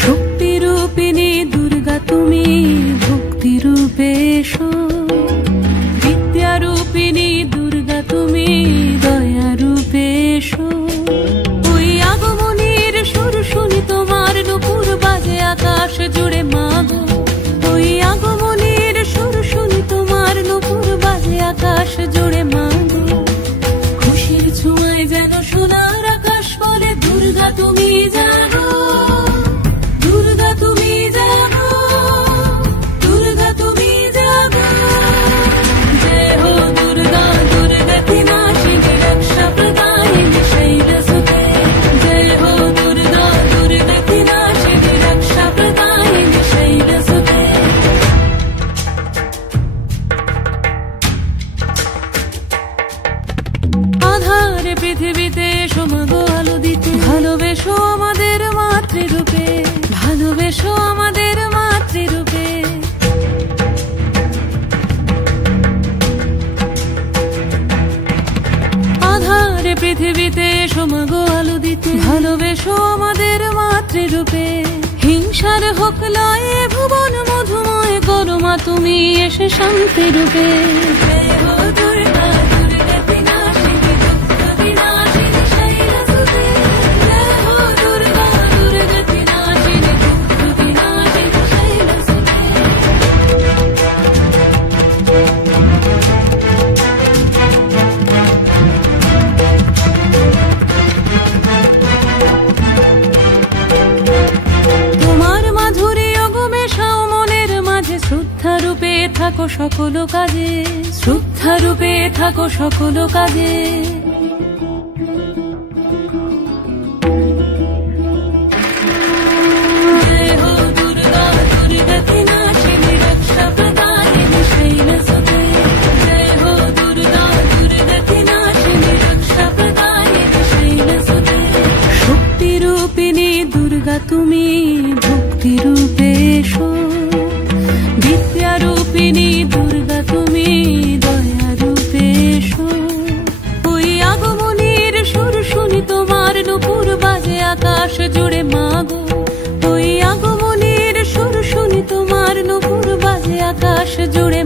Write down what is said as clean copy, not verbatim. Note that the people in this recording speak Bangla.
শক্তিরূপিণী দুর্গা তুমি ভক্তি রূপে এসো, বিদ্যারূপিণী দুর্গা তুমি দয়া রূপে এসো। ওই আগমনীর সুর শুনি তোমার নুপুর বাজে আকাশ জুড়ে মাগো, ওই আগমনীর সুর শুনি তোমার নুপুর বাজে আকাশ জুড়ে মাগো। খুশির ছোঁয়ায় যেন সোনার আকাশ বলে দুর্গা তুমি জাগো, দুর্গা তুমি জাগো, দুর্গা তুমি জাগো। জয় হো দুর্গা দুর্গতি নাশিনী রক্ষা প্রদায়িনী শৈলসুতে, জয় হো দুর্গা দুর্গতি নাশিনী রক্ষা প্রদায়িনী শৈলসুতে। আধার পৃথিবীতে এসো মাগো আলো দিতে, ভালোবেসো আমাদের মাতৃরূপে, ভালোবেসো আমাদের মাতৃরূপে। আধার পৃথিবীতে এসো মাগো আলো দিতে, ভালোবেসো আমাদের মাতৃরূপে। হিংসার হোক লয়ে ভুবন মধুময় করো মা তুমি এসে শান্তি রূপে। জয় হো দুর্গা দুর্গতি নাশিনী দুঃখ বিনাশিনী শৈলসুতে, জয় হো দুর্গা দুর্গতি নাশিনী দুঃখ বিনাশিনী শৈলসুতে। তোমার মাধুরী অগমেশাও মনের মাঝে, শ্রদ্ধা রূপে থাকো সকল কাজে, শ্রদ্ধা রূপে থাকো সকল কাজে। জয় হো দুর্গা দুর্গতি নাশিনী রক্ষা প্রদায়িনী শৈলসুতে, জয় হো দুর্গা দুর্গতি নাশিনী রক্ষা প্রদায়িনী শৈলসুতে। শক্তিরূপিণী দুর্গা তুমি ভক্তি রূপে এসো, বিদ্যারূপিণী দুর্গা তুমি দয়া রূপে এসো। ওই আগমনীর সুর শুনি তোমার নুপুর বাজে আকাশ জুড়ে মাগো, ওই আগমনীর সুর শুনি তোমার নুপুর বাজে আকাশ জুড়ে